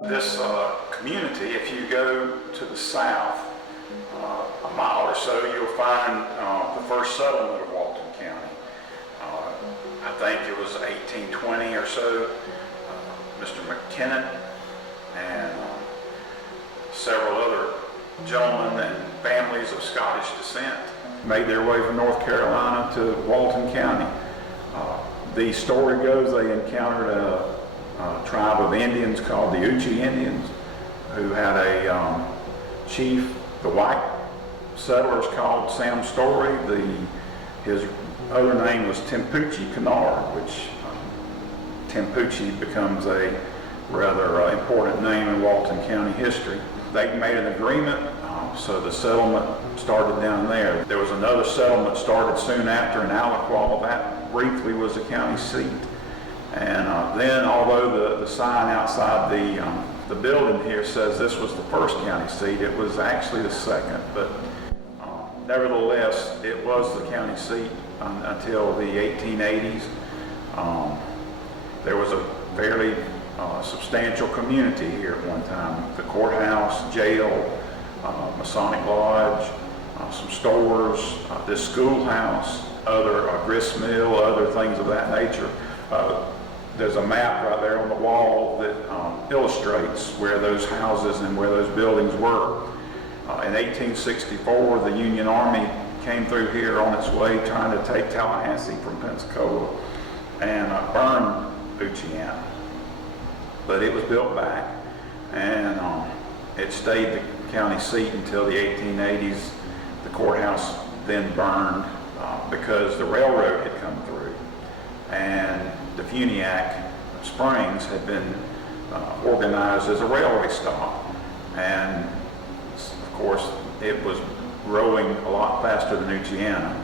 This community, if you go to the south a mile or so, you'll find the first settlement of Walton County. I think it was 1820 or so. Mr. McKinnon and several other gentlemen and families of Scottish descent made their way from North Carolina to Walton County. The story goes they encountered a tribe of Indians called the Uchi Indians, who had a chief. The white settlers called Sam Story. His other name was Tempucci Kennard, which Tempucci becomes a rather important name in Walton County history. They made an agreement, so the settlement started down there. There was another settlement started soon after in Aliqual. That briefly was the county seat. And then, although the sign outside the building here says this was the first county seat, it was actually the second. But nevertheless, it was the county seat until the 1880s. There was a fairly substantial community here at one time. The courthouse, jail, Masonic Lodge, some stores, this schoolhouse, other grist mill, other things of that nature. There's a map right there on the wall that illustrates where those houses and where those buildings were. In 1864, the Union Army came through here on its way trying to take Tallahassee from Pensacola and burn Uchiana. But it was built back, and it stayed the county seat until the 1880s. The courthouse then burned because the railroad had come through, and the Funiac Springs had been organized as a railway stop. And of course, it was growing a lot faster than Uchiana.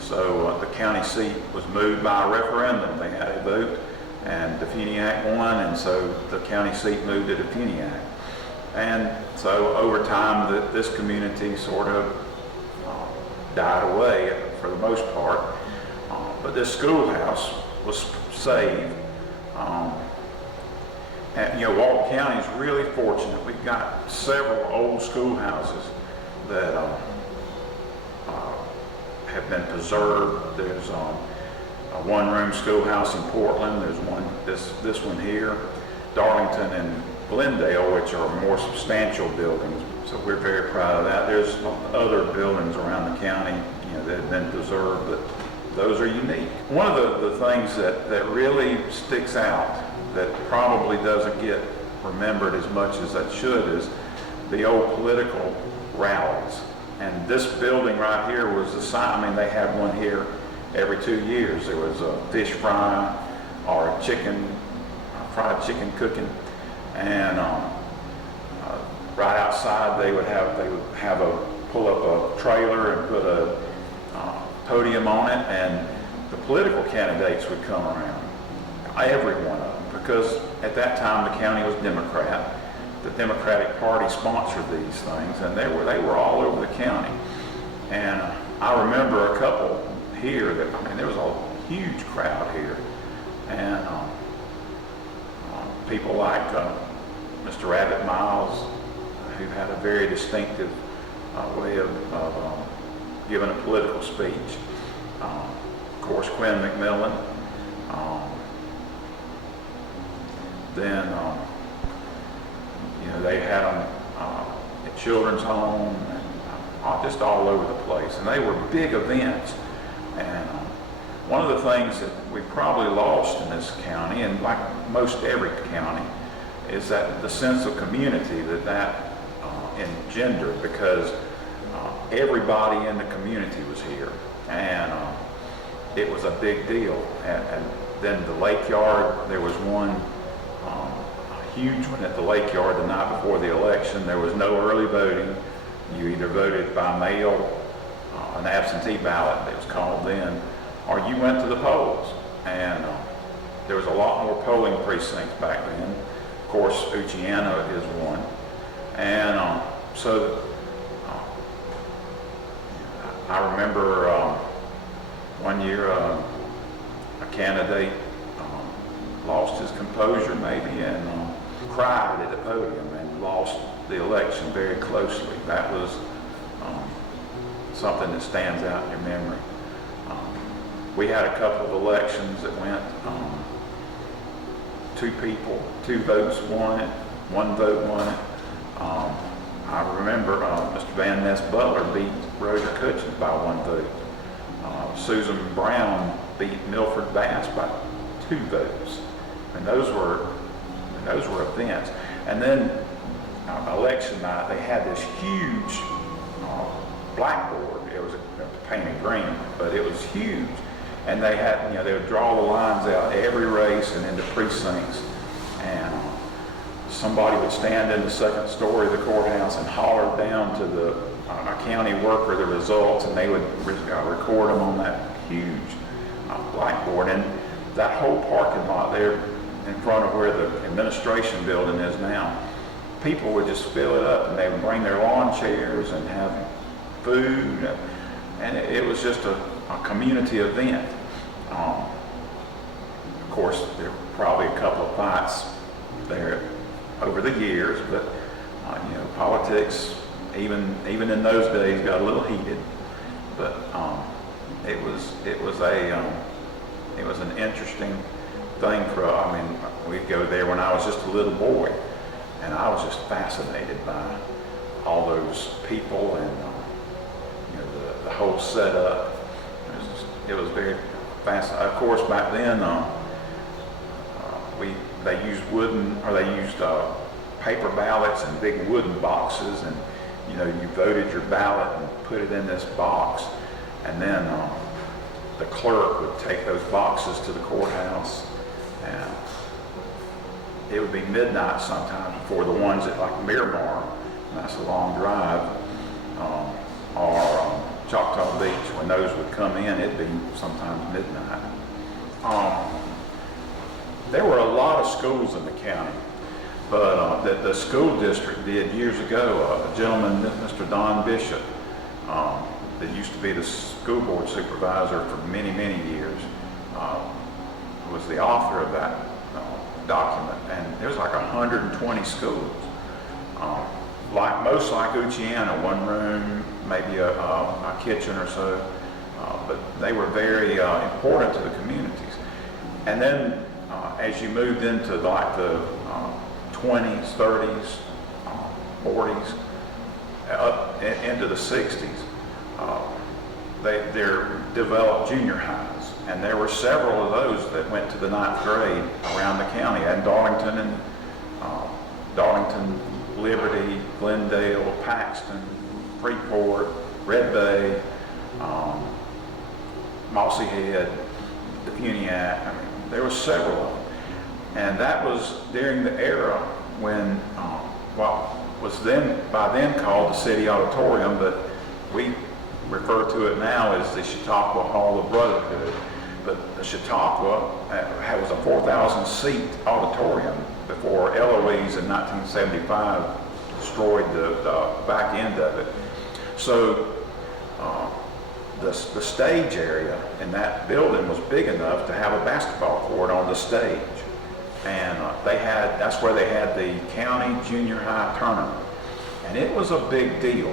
So the county seat was moved by a referendum. They had a vote, and the Funiac won, and so the county seat moved to the Funiac. And so over time, this community sort of died away for the most part. But this schoolhouse was saved. And, Walton County is really fortunate. We've got several old schoolhouses that have been preserved. There's a one-room schoolhouse in Portland. There's one, this one here, Darlington and Glendale, which are more substantial buildings. So we're very proud of that. There's other buildings around the county, that have been preserved, but those are unique. One of the things that really sticks out that probably doesn't get remembered as much as that should is the old political rallies. And this building right here was the sign. I mean, they had one here every 2 years. There was a fish fry or a fried chicken cooking, and right outside they would have pull up a trailer and put a podium on it, and the political candidates would come around, every one of them, because at that time the county was Democrat. The Democratic Party sponsored these things, and they were all over the county. And I remember a couple here that, there was a huge crowd here, and people like Mr. Abbott Miles, who had a very distinctive way of giving a political speech. Of course, Quinn McMillan. Then, they had them at Children's Home, and just all over the place. And they were big events. And one of the things that we probably lost in this county, and like most every county, is that the sense of community that engendered, because everybody in the community was here, and it was a big deal. And then the Lake Yard, there was one huge one at the Lake Yard the night before the election. There was no early voting. You either voted by mail, an absentee ballot, it was called then, or you went to the polls. And there was a lot more polling precincts back then. Of course, Uchiana is one. And so I remember one year a candidate lost his composure maybe, and cried at the podium and lost the election very closely. That was something that stands out in your memory. We had a couple of elections that went 2 people, 2 votes won it, 1 vote won it. I remember Mr. Van Ness Butler beat Roger Cutchins by 1 vote. Susan Brown beat Milford Bass by 2 votes. And those were events. And then election night, they had this huge blackboard. It was painted green, but it was huge. And they had, they would draw the lines out every race and into precincts. And somebody would stand in the 2nd story of the courthouse and holler down to the county worker the results, and they would record them on that huge blackboard. And that whole parking lot there in front of where the administration building is now, people would just fill it up, and they would bring their lawn chairs and have food, and it was just a community event. Of course, there were probably a couple of fights there over the years, but politics, even in those days, got a little heated. But it was an interesting thing we'd go there when I was just a little boy, and I was just fascinated by all those people and the whole setup. It was very fascinating. Of course, back then they used paper ballots and big wooden boxes, and you voted your ballot and put it in this box, and then the clerk would take those boxes to the courthouse, and it would be midnight sometimes before the ones at like Miramar, and that's a long drive, or Choctaw Beach, when those would come in, it'd be sometimes midnight. There were a lot of schools in the county, but the school district did years ago. A gentleman, Mr. Don Bishop, that used to be the school board supervisor for many, many years, was the author of that document, and there's like 120 schools. Most like Uchiana, 1 room, maybe a kitchen or so, but they were very important to the communities. And then as you moved into like the 20s, 30s, 40s, up into the 60s, they developed junior highs, and there were several of those that went to the 9th grade around the county, and Darlington, Liberty, Glendale, Paxton, Freeport, Red Bay, Mossy Head, Defuniak. There were several of them. And that was during the era when what was by then called the City Auditorium, but we refer to it now as the Chautauqua Hall of Brotherhood. But the Chautauqua was a 4,000-seat auditorium before Eloise in 1975 destroyed the back end of it. So the stage area in that building was big enough to have a basketball court on the stage. And that's where they had the county junior high tournament. And it was a big deal.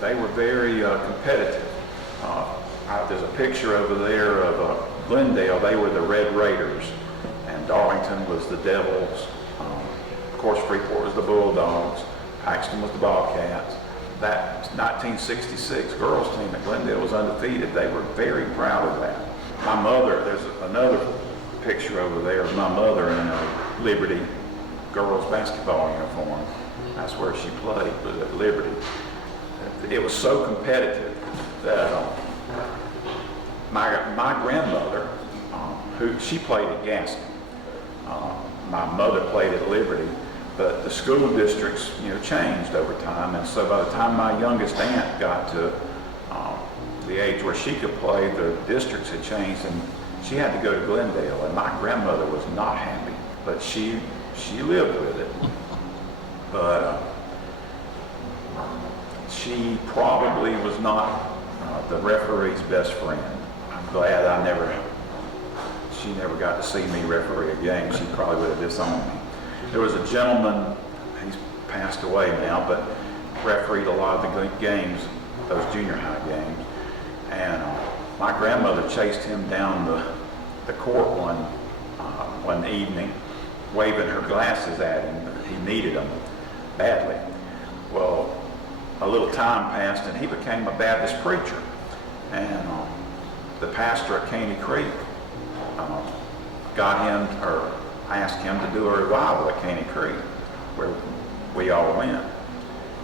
They were very competitive. There's a picture over there of Glendale. They were the Red Raiders, and Darlington was the Devils. Of course, Freeport was the Bulldogs. Paxton was the Bobcats. That 1966 girls team at Glendale was undefeated. They were very proud of that. My mother, there's another picture over there of my mother in a Liberty girls basketball uniform. That's where she played, was at Liberty. It was so competitive that my grandmother, she played at Gaston. My mother played at Liberty, but the school districts, changed over time, and so by the time my youngest aunt got to the age where she could play, the districts had changed, and she had to go to Glendale, and my grandmother was not happy, but she lived with it. But she probably was not the referee's best friend. I'm glad I never she never got to see me referee a game. She probably would have disowned me. There was a gentleman, he's passed away now, but refereed a lot of the games, those junior high games. And my grandmother chased him down the court one evening, waving her glasses at him. He needed them badly. Well, a little time passed and he became a Baptist preacher. And the pastor at Caney Creek asked him to do a revival at Caney Creek, where we all went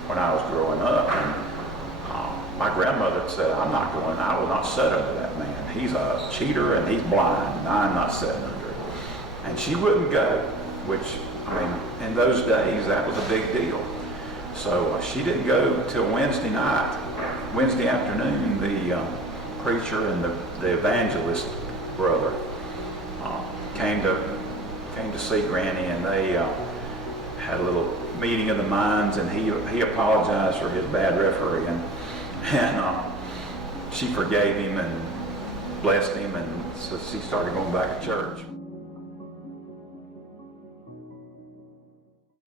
when I was growing up. And my grandmother said, "I'm not going, I will not sit under that man. He's a cheater and he's blind, and I'm not sitting under it." And she wouldn't go, which, I mean, in those days, that was a big deal. So she didn't go till Wednesday night. Wednesday afternoon, the preacher and the evangelist brother came to see Granny, and they had a little meeting of the minds, and he apologized for his bad refereeing, and she forgave him and blessed him, and so she started going back to church.